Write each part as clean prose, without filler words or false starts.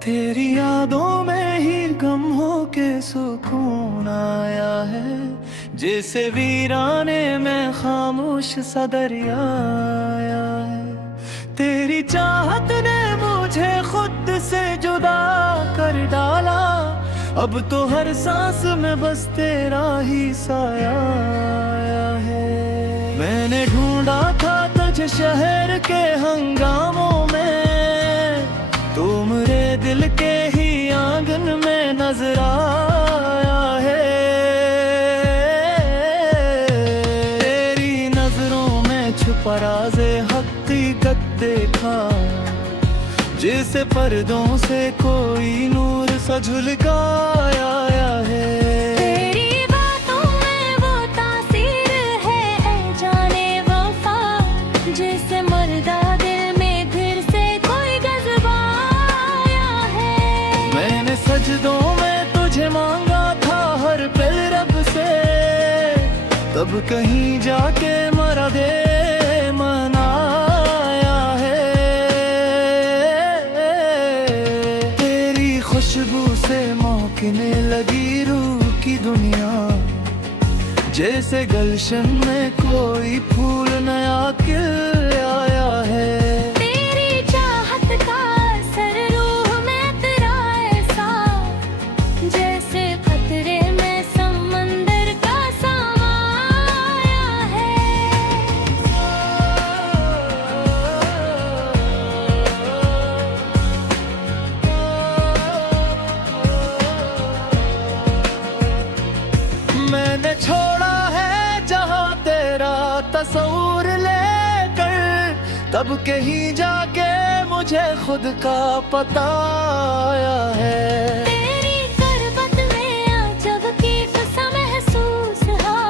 तेरी यादों में ही गम हो के सुकून आया है, जैसे वीराने में खामोश सा दरिया आया है। तेरी चाहत ने मुझे खुद से जुदा कर डाला, अब तो हर सांस में बस तेरा ही साया आया है। मैंने ढूंढा था तुझे शहर के हंगामों में, तू मेरे दिल के ही आंगन में नजर आया है। तेरी नजरों में छुपा राज़े हकीकत देखा, जैसे पर्दों से कोई नूर सा झुलकाया है। तेरी बातों में वो तासीर है, ऐ जाने वफा, जैसे मर्दा दिल में फिर से कोई जज्बा आया है। मैंने सजदों में तुझे मांगा था हर पल रब से, तब कहीं जाके मरा दे मनाया है। तेरी खुशबू से महकने लगी रूह की दुनिया, जैसे गुलशन में कोई फूल नया खिल आया है। तेरी चाहत का असर रूह में तेरा ऐसा, जैसे खतरे में समंदर का समाया है। मैंने छोड़ा है जहां तेरा तस्वीर लेकर, तब कहीं जाके मुझे खुद का पता आया है। तेरी गुर्बत में जब की सा महसूस हो,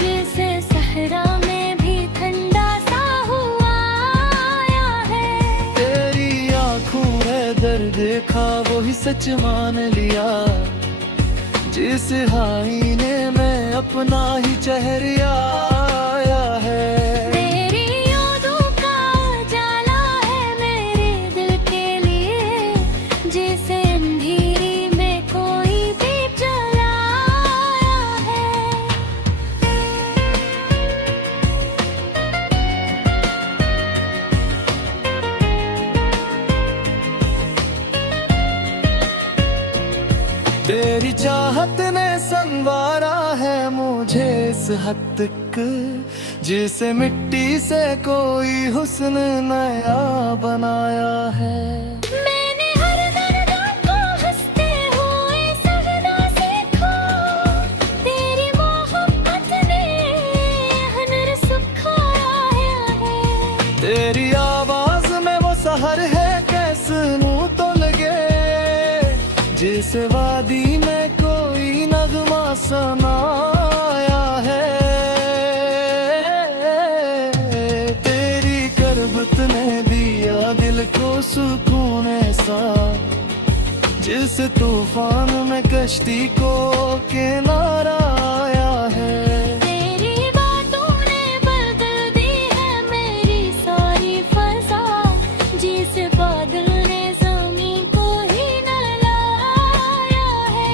जैसे सहरा में भी ठंडा सा हुआ आया है। तेरी आंखों में दर्द देखा वही सच मान लिया, जिस आईने में अपना ही चेहरा आया है। तेरी यादों का उजाला है मेरे दिल के लिए, जैसे अंधेरी में कोई भी जलाया है। तेरी चाहत ने संवारा है मुझे इस हद तक, जैसे मिट्टी से कोई हुस्न नया बनाया है। मैंने हर दर्द को हंसते हुए सहना सीखा, तेरी मोहब्बत ने हुनर सिखाया है। तेरी आवाज में वो सहर है कैसे नू तो लगे, जैसे वादी में कोई नगमा सुनाया है। तेरी करबत ने दिया दिल को सुकून ऐसा, जिस तूफान में कश्ती को किनारा आया है। तेरी बातों ने बदल दी है मेरी सारी फजा, जिस बादल ने ज़मीं को ही नहलाया है।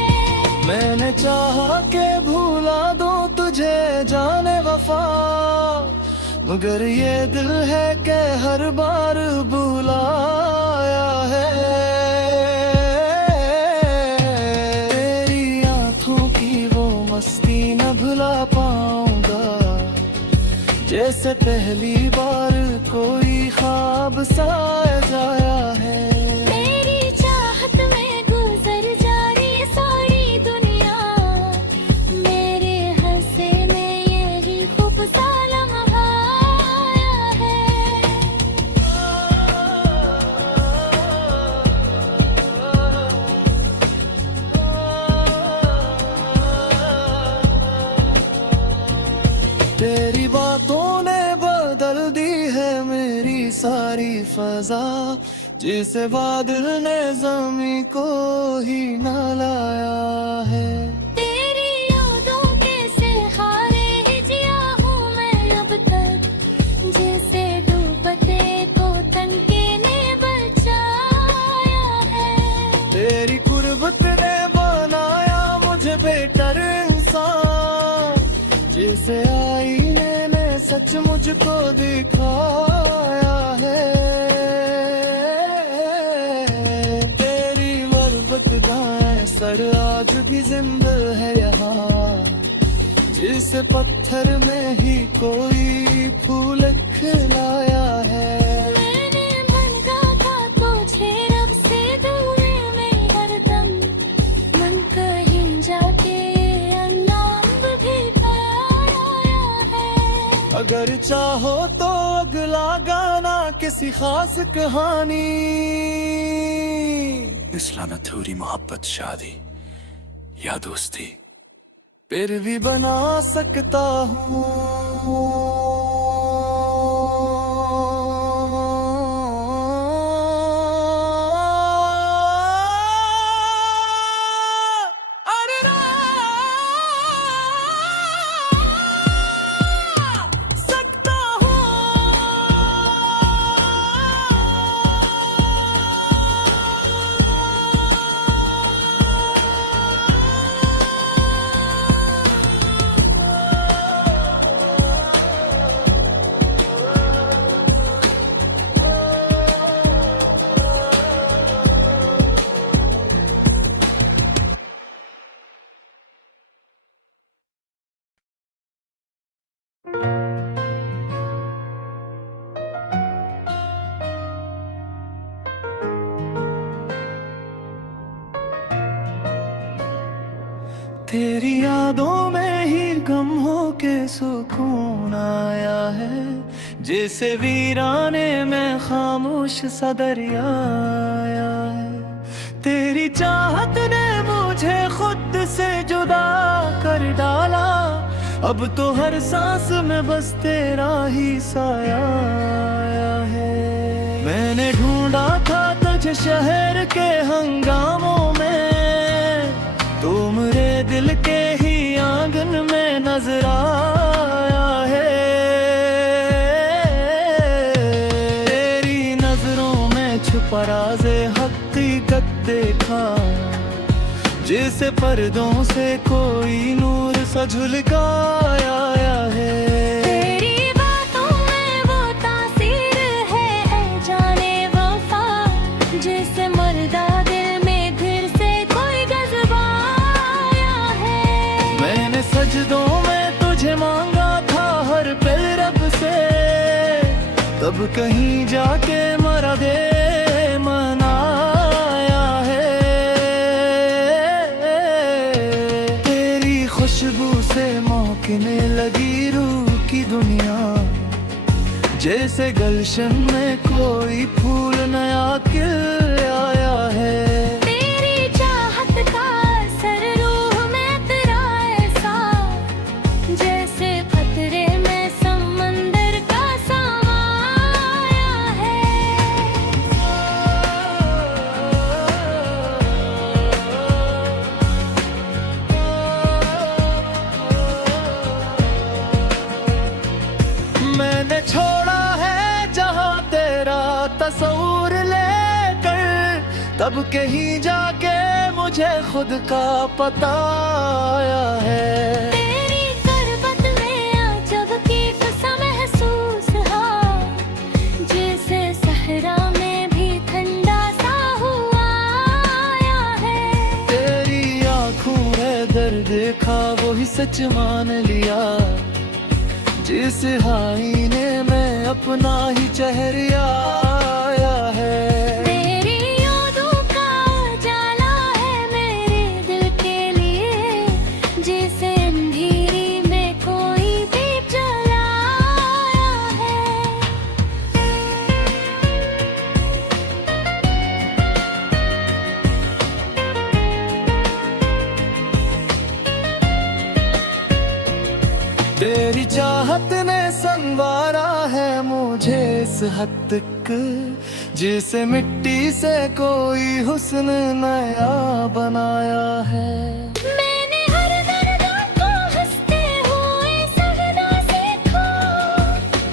मैंने चाहा के भूला दो तुझे जाने वफा, मगर ये दिल है कि हर बार बुलाया है। तेरी आंखों की वो मस्ती न भुला पाऊंगा, जैसे पहली बार कोई ख्वाब सा जाया है। तेरी चाहत में गुजर जा रही सारी दुनिया, मेरे हंसे में यही खूब सा लम्हा आया है। तेरी बातों ने बदल दी है मेरी सारी फजा, जिसे बादल ने ज़मीं को ही न लाया है। तेरी यादों के सहारे ही जिया हूँ मैं अब तक, जैसे डूबते को तनके ने बचाया है। पर्वत ने बनाया मुझे बेटर इंसान, जिसे आईने ने सच मुझको दिखाया है। तेरी बरबत गाएं सर आज भी जिंदा है यहाँ, जिस पत्थर में ही कोई फूल खिलाया है। मैंने मांगा था तुझे रब से दूर में हरदम, मन कहीं जाके अल्लाह भी पाया है। अगर चाहो तो अगला गाना किसी खास कहानी, इस्लाम अधूरी मोहब्बत शादी या दोस्ती, फिर भी बना सकता हूँ। तेरी यादों में ही गम हो के सुकून आया है, जैसे वीराने में खामोश सा दरिया आया है। तेरी चाहत ने मुझे खुद से जुदा कर डाला, अब तो हर सांस में बस तेरा ही साया आया है। मैंने ढूंढा था तुझे शहर के हंगामों में, तू मेरे दिल के ही आंगन में नजर आया है। तेरी नजरों में छुपा राज़े हकीकत देखा, जिसे पर्दों से कोई नूर सा झुलकाया है। तेरी बातों में वो तासीर है ऐ जाने वफा, जिसे मर्दा दिल में फिर से कोई जज्बा आया है। मैंने सजदों में तुझे मांगा था हर पल रब से, तब कहीं जाके मरा दे मनाया है। तेरी खुशबू से महकने लगी रूह की दुनिया, जैसे गुलशन में कोई फूल नया खिल आया है। तेरी चाहत का असर रूह में तेरा ऐसा, जैसे खतरे में समंदर का समाया है। मैंने छोड़ा है जहां तेरा तस्वीर लेकर, तब कहीं जाके मुझे खुद का पता आया है। तेरी करबत में अजब की सा महसूस हा, जैसे सहरा में भी ठंडा सा हुआ आया है। तेरी आंखों में दर्द देखा वही सच मान लिया, जिस आईने में अपना ही चेहरा आया है। तेरी यादों का उजाला है मेरे दिल के लिए, जैसे अंधेरी में कोई दीप जलाया है। तेरी चाहत ने संवारा है मुझे इस हद तक, जिसे मिट्टी से कोई हुस्न नया बनाया है। मैंने हर दर्द को हंसते हुए सहना सीखा,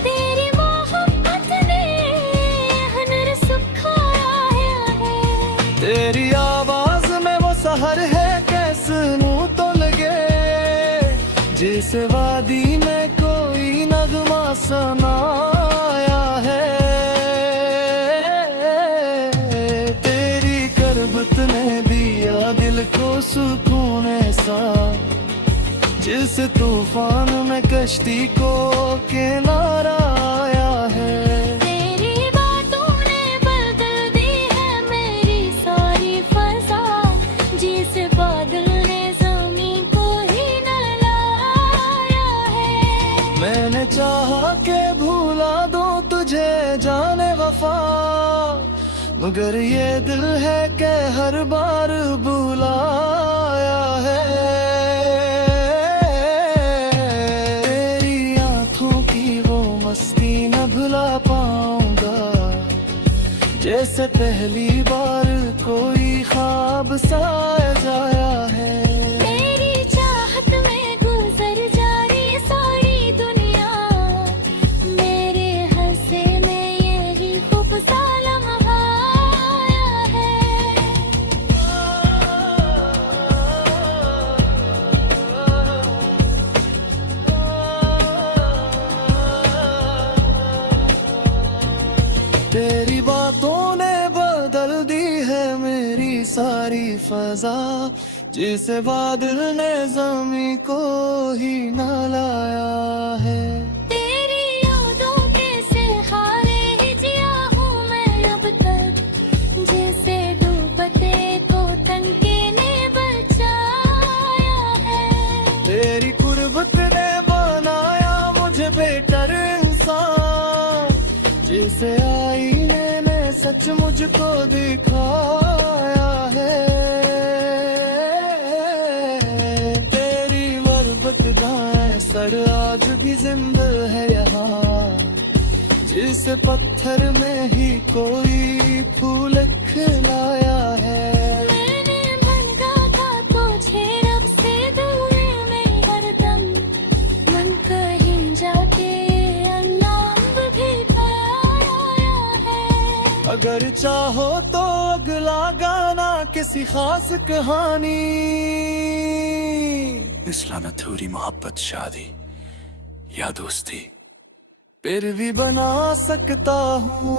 तेरी मोहब्बत ने हुनर सिखाया है। तेरी आवाज में वो बाहर है कैसे मुंह तो लगे, जैसे वादी में कोई नगमा सुनाया है। तेरी करबत ने दिया दिल को सुकून ऐसा, जिस तूफान में कश्ती को किनारा आया है। तेरी बातों ने बदल दी है मेरी सारी फजा, जिस बादल ने ज़मीं को ही नहलाया है। मैंने चाहा के भूला दूं तुझे जाने वफा, मगर ये दिल है कि हर बार बुलाया है। तेरी आंखों की वो मस्ती न भुला पाऊंगा, जैसे पहली बार कोई ख्वाब सा जाया है। तेरी चाहत में गुजर जा रही सारी दुनिया, मेरे हंसे में यही खूब सा लम्हा आया है। तेरी बातों ने बदल दी है मेरी सारी फजा, जिसे बादल ने ज़मीं को ही न लाया है। तेरी यादों के सहारे ही जिया हूँ मैं अब तक, जैसे डूबते को तनके ने बचाया है। तेरी कुर्बत ने बनाया मुझे बेहतर इंसान, जिसे आईने ने सच मुझको दिखाया है। तेरी वर्बत गाएं सर आज भी जिंदा है यहाँ, जिस पत्थर में ही कोई फूल खिलाया है। मैंने मांगा था तुझे रब से दूर में हरदम, मन कहीं जाके अल्लाह भी पाया है। अगर चाहो तो अगला गाना किसी खास कहानी, इस्लाम अधूरी मोहब्बत शादी या दोस्ती, फिर भी बना सकता हूँ।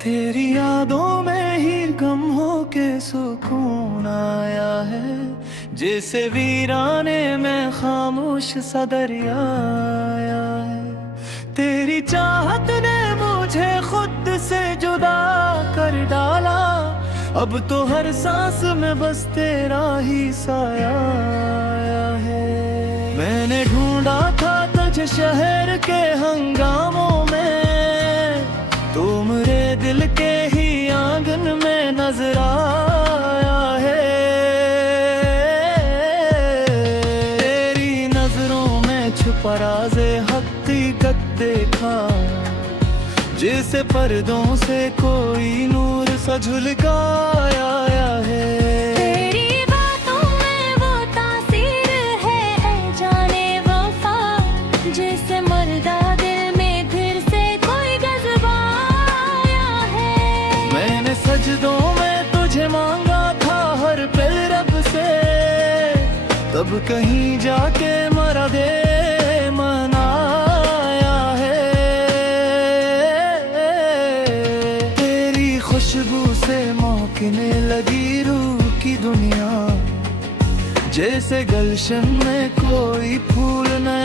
तेरी यादों में ही गम हो के सुकून आया है, जैसे वीराने में खामोश सा दरिया आया है। तेरी चाहत ने मुझे खुद से जुदा कर डाला, अब तो हर सांस में बस तेरा ही साया आया है। मैंने ढूंढा था तुझे शहर के हंगामों में, तू मेरे दिल के ही आंगन में नजर आया है। तेरी नजरों में छुपा राज़े हकीकत देखा, जिसे पर्दों से कोई नूर सा झुलकाया है। तेरी बातों में वो तासीर है ऐ जाने वफा, जैसे मर्दा दिल में फिर से कोई जज्बा आया है। मैंने सजदों में तुझे मांगा था हर पल रब से, तब कहीं जाके मरा दे मनाया है। तेरी खुशबू से महकने लगी रूह की दुनिया, जैसे गलशन में कोई फूल न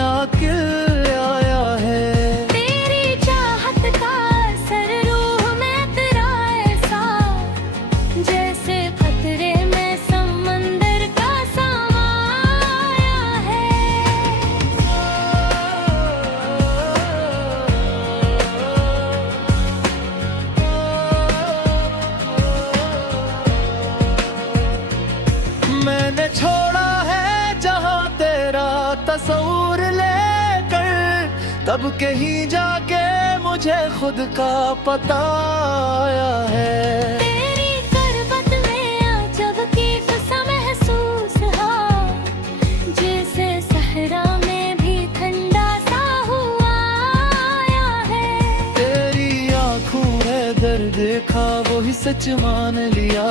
तब कहीं जाके मुझे खुद का पता आया है। तेरी करवट में अजब की सा महसूस हुआ, जैसे सहरा में भी ठंडा सा हुआ आया है। तेरी आँखों में दर्द देखा वही सच मान लिया,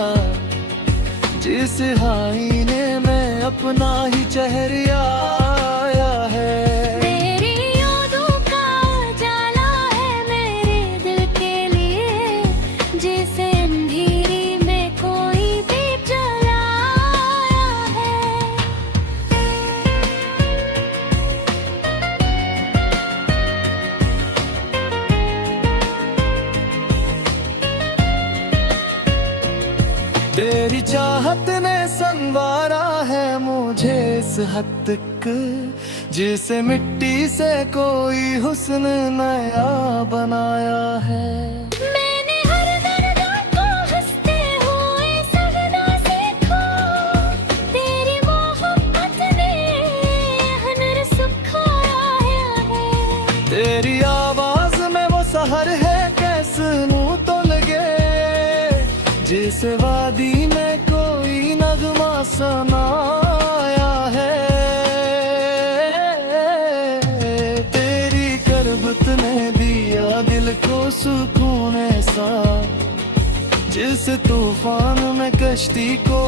जिस आईने में अपना ही चेहरा आया है। तेरी यादों का उजाला है मेरे दिल के लिए, जैसे अंधेरी में कोई दीप जलाया है। तेरी चाहत ने संवारा है मुझे इस हद तक, जिसे मिट्टी से कोई हुस्न नया बनाया है। मैंने हर दर्द को हंसते हुए सहना सीखा, तेरी मोहब्बत ने हुनर सिखाया है। तेरी आवाज में वो सहर है कैसनू तो लगे, जिस वादी में कोई नगमा सुनाया है। तेरी करबत ने दिया दिल को सुकून ऐसा, जिस तूफान में कश्ती को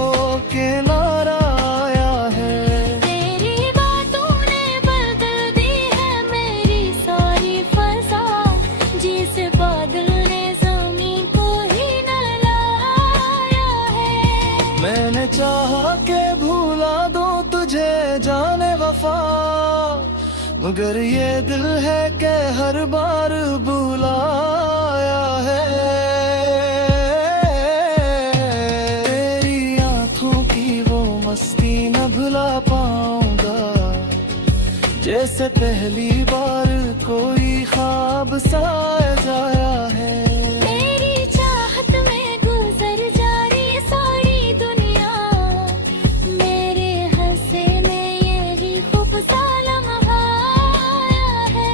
किनारा आया है। तेरी बातों ने बदल दी है मेरी सारी फजा, जिस बादल ने ज़मीं को ही नहलाया है। मैंने चाहा के भूला दो तुझे जाने वफा, मगर ये दिल है कि हर बार बुलाया है। तेरी आँखों की वो मस्ती न भुला पाऊंगा, जैसे पहली बार कोई ख्वाब सा जाया है। तेरी चाहत में गुजर जा रही सारी दुनिया, मेरे हंसे में यही खूब सा लम्हा आया है।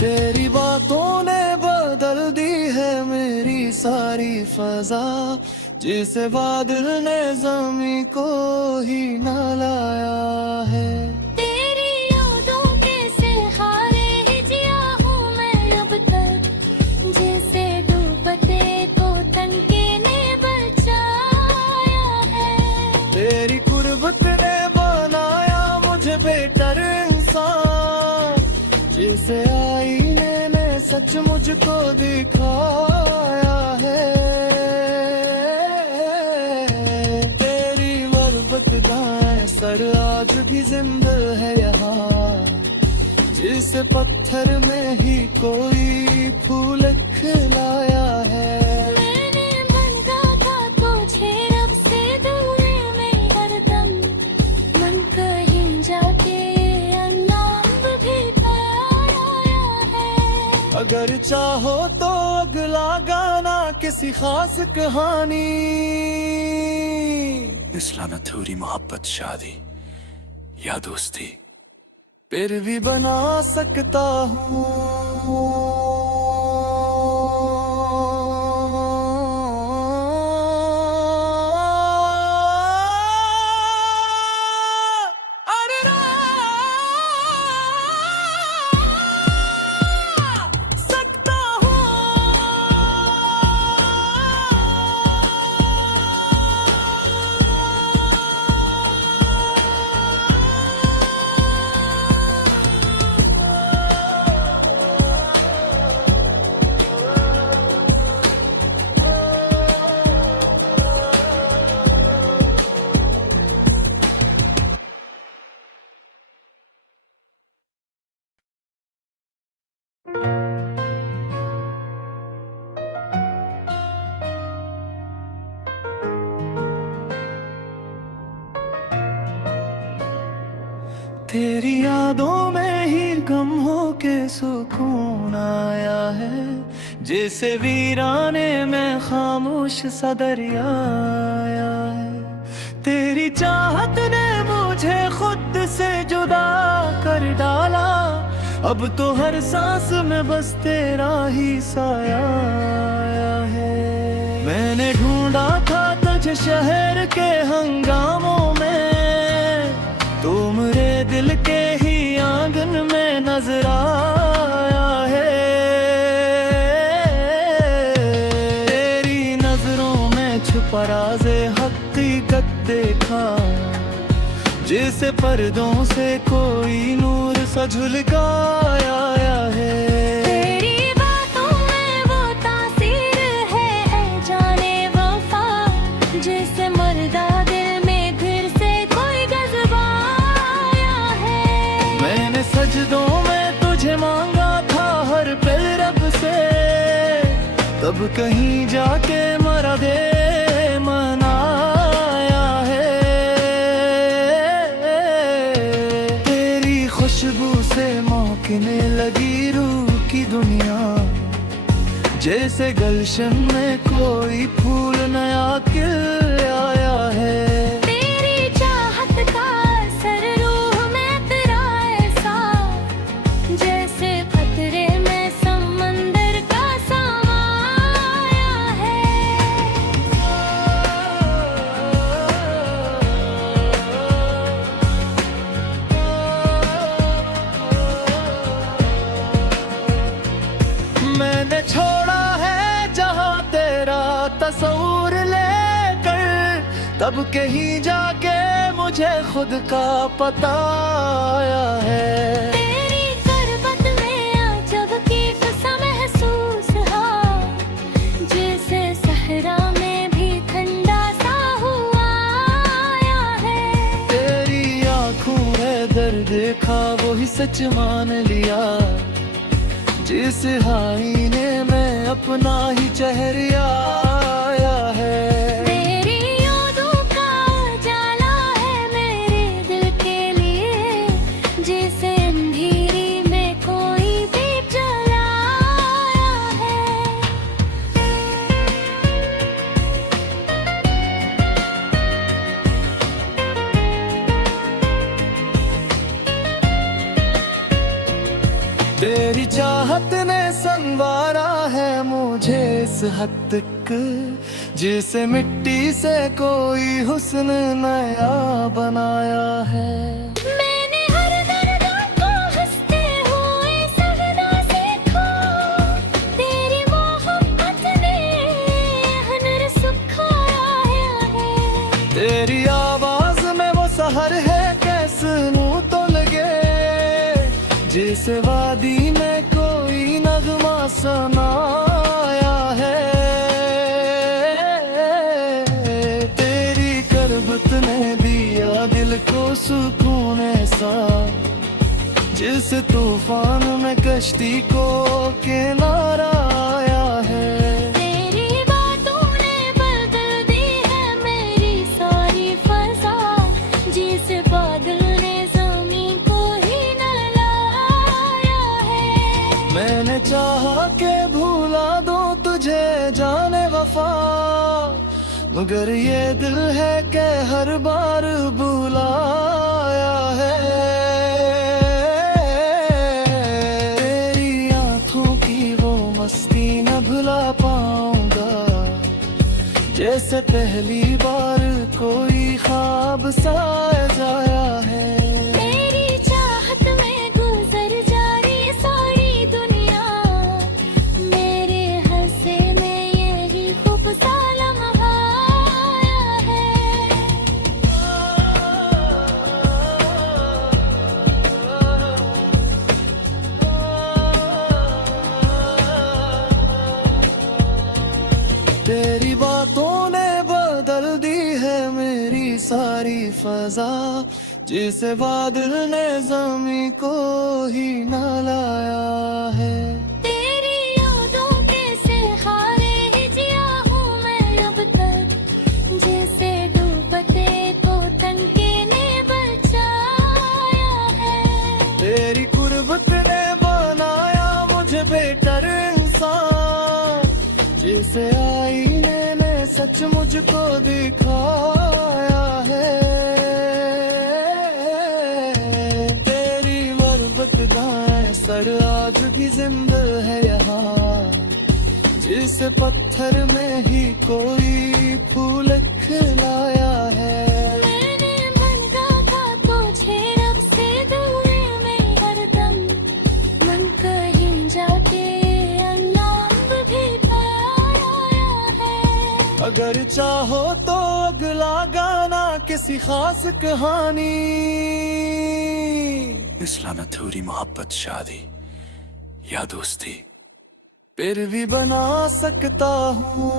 तेरी बातों ने बदल दी है मेरी सारी फजा, जिस बादल ने ज़मीं को ही न लाया है। तेरी यादों के सहारे ही जिया हूँ मैं अब तक, जैसे डूबते को तनके ने बचाया है। तेरी कुर्बत ने बनाया मुझे बेहतर इंसान, जिसे आईने ने सच मुझको दिखाया है। तेरी मरबत दाएं सर आज भी जिंदा है यहाँ, जिस पत्थर में ही कोई फूल खिलाया है। मैंने मांगा था तुझे रब से दूर में हरदम, मन कहीं जाके अल्लाह भी पाया है। अगर चाहो तो अगला गाना किसी खास कहानी, इस्लाम थोड़ी मोहब्बत शादी या दोस्ती, फिर भी बना सकता हूँ। अरे सकता तेरी यादों में ही गम हो के सुकून आया है, जैसे वीराने में खामोश सा दरिया आया है। तेरी चाहत ने मुझे खुद से जुदा कर डाला, अब तो हर सांस में बस तेरा ही साया आया है। मैंने ढूंढा था तुझे शहर के हंगामों में, तू मेरे दिल के ही आंगन में नजर आया है। तेरी नजरों में छुपा राज़े हकीकत देखा, जैसे पर्दों से कोई नूर सा झुलकाया है। तेरी बातों में वो तासीर है ऐ जाने वफा, जैसे मर्दा दिल में फिर से कोई जज्बा आया है। मैंने सजदों में तुझे मांगा था हर पल रब से, तब कहीं जाके मरा दे मनाया है। तेरी खुशबू से महकने लगी रूह की दुनिया, जैसे गुलशन में कोई फूल नया खिल आया है। तेरी चाहत का असर रूह में तेरा ऐसा, जैसे खतरे में समंदर का समाया है। मैंने छोड़ा है जहां तेरा तस्वीर लेकर, तब कहीं जाके मुझे खुद का पता आया है। तेरी करबत में अजब की सा महसूस हा, जैसे सहरा में भी ठंडा सा हुआ आया है। तेरी आंखों में दर्द देखा वही सच मान लिया, जिस आईने में अपना ही चेहरा आया है। तेरी यादों का उजाला है मेरे दिल के लिए, जैसे अंधेरी में कोई दीप जलाया है। तेरी चाहत ने संवारा है मुझे इस हद तक, जिसे मिट्टी से कोई हुस्न नया बनाया है। मैंने हर दर्द को हंसते हुए सहना सीखा, तेरी मोहब्बत ने हुनर सिखाया है। तेरी आवाज में वो सहर है कैसे नू तो लगे, जैसे वादी में कोई नगमा सुनाया है। तेरी करबत ने दिया दिल को सुकून ऐसा, जिस तूफान में कश्ती को किनारा आया है। तेरी बातों ने बदल दी है मेरी सारी फजा, जिस बादल ने ज़मीं को ही नहलाया है। मैंने चाहा के भूला दो तुझे जाने वफा, मगर ये दिल है कि हर बार बुलाया है। तेरी आंखों की वो मस्ती न भुला पाऊंगा, जैसे पहली बार कोई ख्वाब सा जाया है। तेरी चाहत में गुजर जा रही सारी दुनिया, मेरे हंसे में यही खूब सा लम्हा आया है। तेरी बातों ने बदल दी है मेरी सारी फजा, जिसे बादल ने ज़मीं को ही न लाया है। तेरी यादों के सहारे ही जिया हूँ मैं अब तक, जैसे डूबते को तनके ने बचाया है। तेरी कुर्बत ने बनाया मुझे बेहतर इंसान, जिसे आईने ने सच मुझको दिखाया है। तेरी बरबत दाएं सर आज भी जिंदा है यहाँ, जिस पत्थर में ही कोई फूल खिलाया है। मैंने मांगा था तुझे रब से दूर में हरदम, मन कहीं जाके अल्लाह भी पाया है। अगर चाहो तो अगला गाना किसी खास कहानी, इस्लाम अधूरी मोहब्बत शादी या दोस्ती, फिर भी बना सकता हूँ।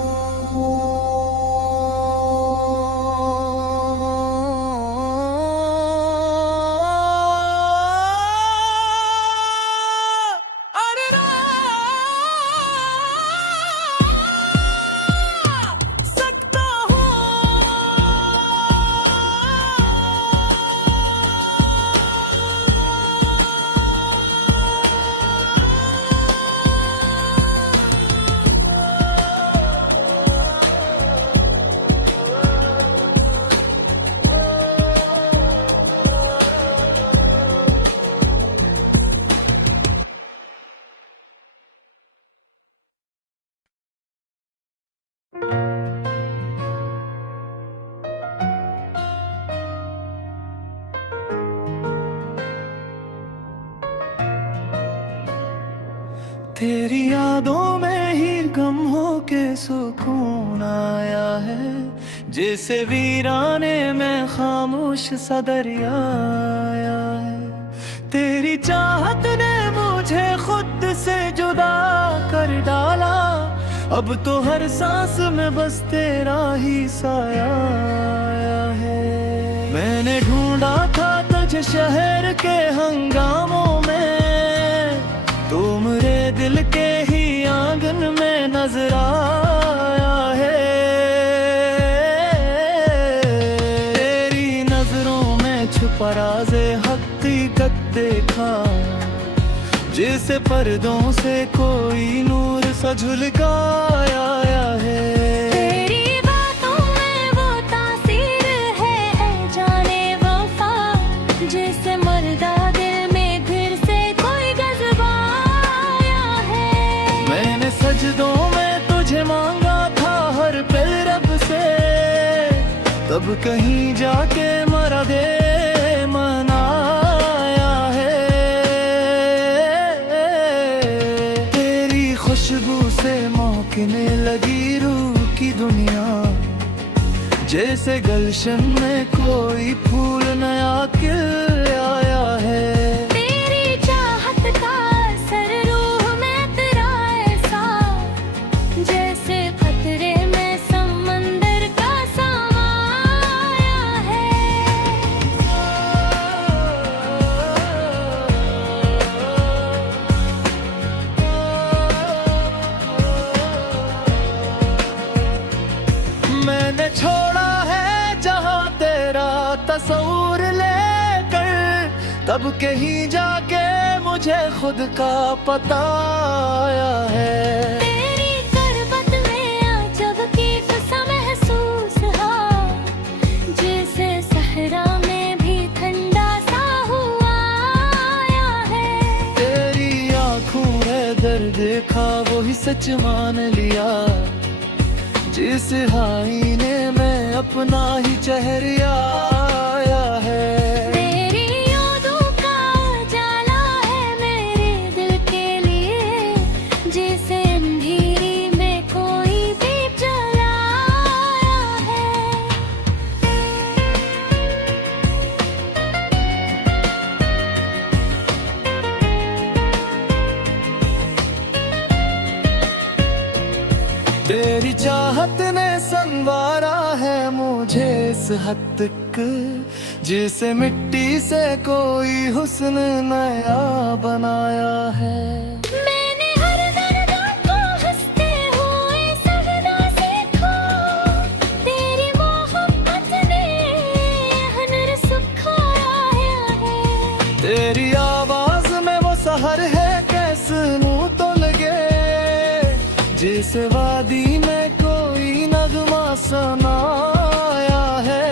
तेरी यादों में ही गम हो के सुकून आया है, जैसे वीराने में खामोश सा दरिया आया है। तेरी चाहत ने मुझे खुद से जुदा कर डाला, अब तो हर सांस में बस तेरा ही साया आया है। मैंने ढूंढा था तुझे शहर के हंगामों में, तू मेरे दिल के ही आंगन में नजर आया है। तेरी नजरों में छुपा राज़े हकीकत देखा, जिसे पर्दों से कोई नूर सा झुलकाया है। तेरी बातों में वो तासीर है ऐ जाने वफा, जिसे मर्दा दिल में फिर से कोई जज्बा आया है। मैंने सजदों में तुझे मांगा था हर पल रब से, तब कहीं जाके मरा दे मनाया है। तेरी खुशबू से महकने लगी रूह की दुनिया, जैसे गुलशन में कोई फूल नया खिल आया है। तेरी चाहत का असर रूह में तेरा ऐसा, जैसे खतरे में समंदर का समाया है। मैंने छोड़ा है जहां तेरा तस्वीर लेकर, तब कहीं जाके मुझे खुद का पता आया है। तेरी करबत में अजब की सा महसूस हा, जैसे सहरा में भी ठंडा सा हुआ आया है। तेरी आंखों में दर्द देखा वही सच मान लिया, जिस आईने में अपना ही चेहरा आया है। तेरी यादों का उजाला है मेरे दिल के लिए, जैसे अंधेरी में कोई दीप जलाया है। तेरी चाहत ने संवारा है मुझे इस हद तक, जिसे मिट्टी से कोई हुस्न नया बनाया है। मैंने हर दर्द को हंसते हुए सहना सीखा, तेरी मोहब्बत ने हुनर सिखाया है। तेरी आवाज में वो सहर है कैसनू तो लगे, जिस वादी में कोई नगमा सुनाया है,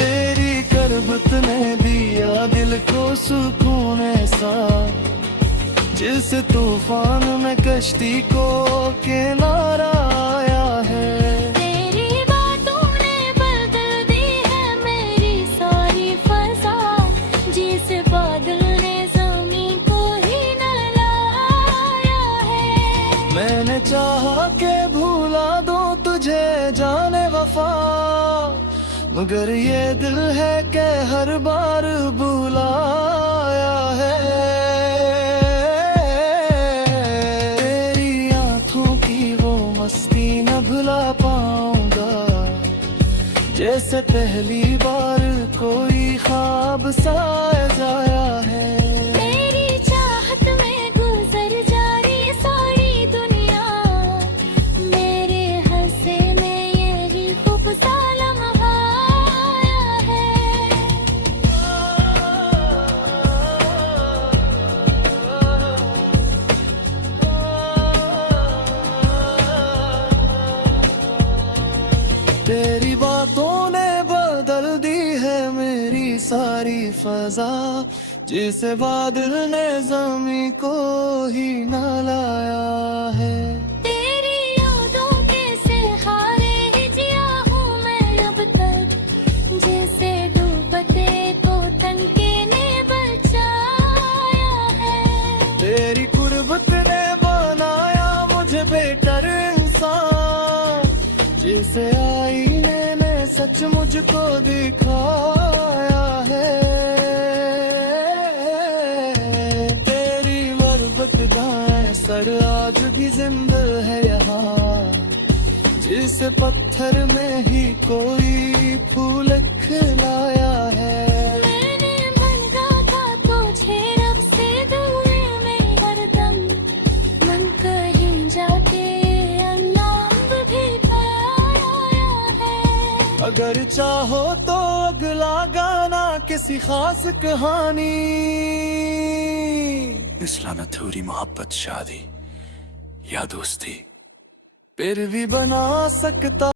तेरी करबत ने दिया दिल को सुकून ऐसा, जिस तूफान में कश्ती को किनारा आया है। तेरी बातों ने बदल दी है मेरी सारी फजा, जिस बादल ने ज़मीं को ही नहलाया है। मैंने चाहा के भूला दूं तुझे जाने वफा, मगर ये दिल है कि हर बार बुलाया है। तेरी आंखों की वो मस्ती न भुला पाऊंगा, जैसे पहली बार कोई ख्वाब सा जाया है। तेरी चाहत में गुजर जा रही सारी दुनिया, मेरे हंसे में यही खूब सा लम्हा आया है। तेरी बातों ने बदल दी है मेरी सारी फजा, जिस बादल ने ज़मीं को ही न लाया है। तेरी यादों के सहारे ही जिया हूँ मैं अब तक, जैसे डूबते को तनके ने बचाया है। तेरी कुर्बत ने बनाया मुझे बेहतर इंसान, जिसे आईने ने सच मुझको दिखाया है। तेरी मरबत गाएं सर आज भी जिंदा है यहाँ, जिस पत्थर में ही कोई फूल खिलाया है। मैंने मांगा था तुझे रब से दूर में हरदम, मन कहीं जाके अल्लाह भी पाया है। अगर चाहो तो अगला गाना किसी खास कहानी, इसला अधूरी मोहब्बत शादी या दोस्ती, फिर भी बना सकता